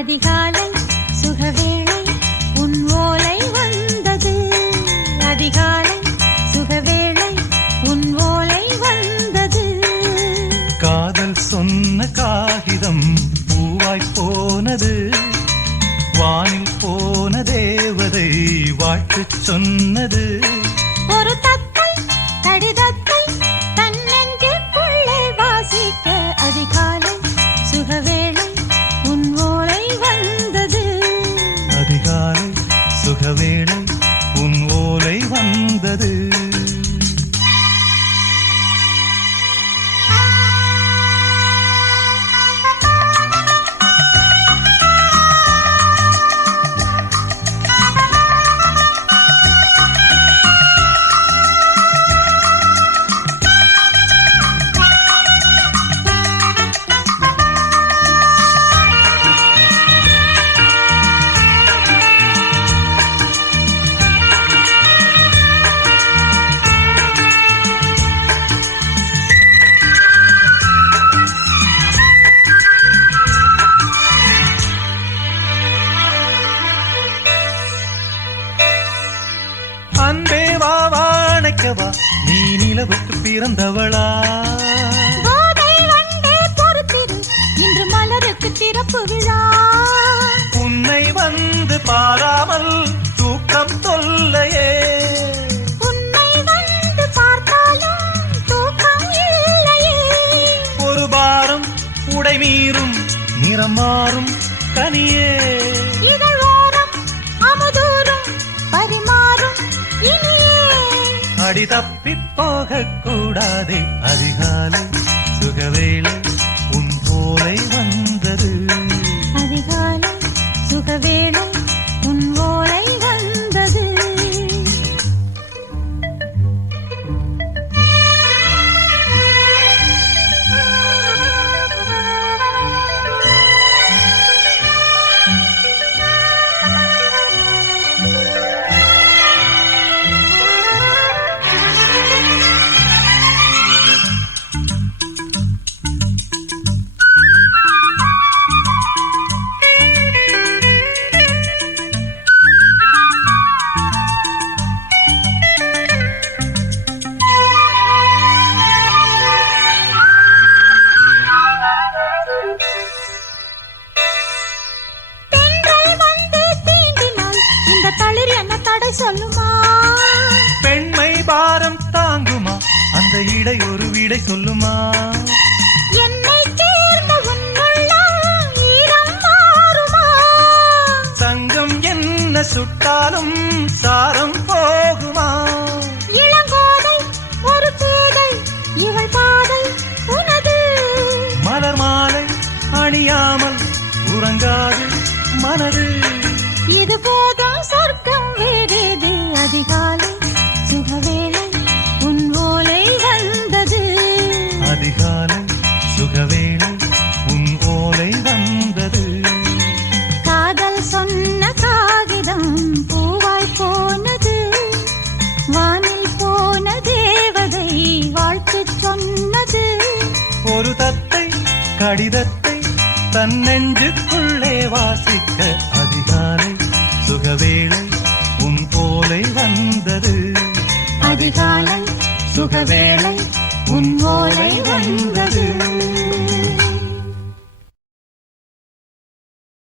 அதிகாலை சுகவேளை உன் ஓலை வந்தது. அதிகாலை சுகவேளை உன் ஓலை வந்தது. காதல் சொன்ன காகிதம் பூவாய் போனது. வானில் போன தேவதை வாழ்த்து சொன்னது. ஒரு தத்தை கடிதத்தை தன்னெஞ்சுக்குள்ளே வாசிக்க அதிகாலை சுகவேளை உன் ஓலை வந்தது. அதிகாலை சுகவேளை உன் ஓலை வந்தது. அன்பே வா வாழைக்கவா நீ நிலவுக்கு பிறந்தவளா? கோதை வண்டே பொறுத்திரு இன்று மலருக்கு திறப்பு விழா. உன்னை வந்து பாராமல் தூக்கம் தொல்லையே. உன்னை வந்து பார்த்தாலும் தூக்கம் இல்லையே. ஒரு பாரம் உடை மீறும் நிறம் மாறும் கனியே. இதழ் ஓரம் அமுதூரும் பரிமாறும் இனியே. அடி தப்பி போக கூடாதே. அதிகாலை சுகவேளை உன் போலை வந்தது. அதிகாலை சுகவேளை உன் ஓலை வந்தது. தளிர் என்ன தடை சொல்லுமா? பெண்மை பாரம் தாங்குமா? அந்த இடை ஒரு விடை சொல்லுமா? என்னை சேர்ந்த உன்னுள்ளம் ஈரம் மாறுமா? சங்கம் என்ன சுட்டாலும் சாரம் போகுமா? இளங்கோதை ஒரு பேதை இவள் பாதை உனது. மலர் மாலை அணியாமல் உறங்காது மனது. இது போதும் சொர்க்கம் வேறேது. அதிகாலை சுகவேளை உன் ஓலை வந்தது. அதிகாலை சுகவேளை உன் ஓலை வந்தது. காதல் சொன்ன காகிதம் பூவாய் போனது. வானில் போன தேவதை வாழ்த்து சொன்னது. ஒரு தத்தை கடிதத்தை தன் நெஞ்சுக்குள்ளே வாசிக்க அதிகாலை சுகவேளை உன் ஓலை வந்தது. அதிகாலை சுகவேளை உன் ஓலை வந்தது.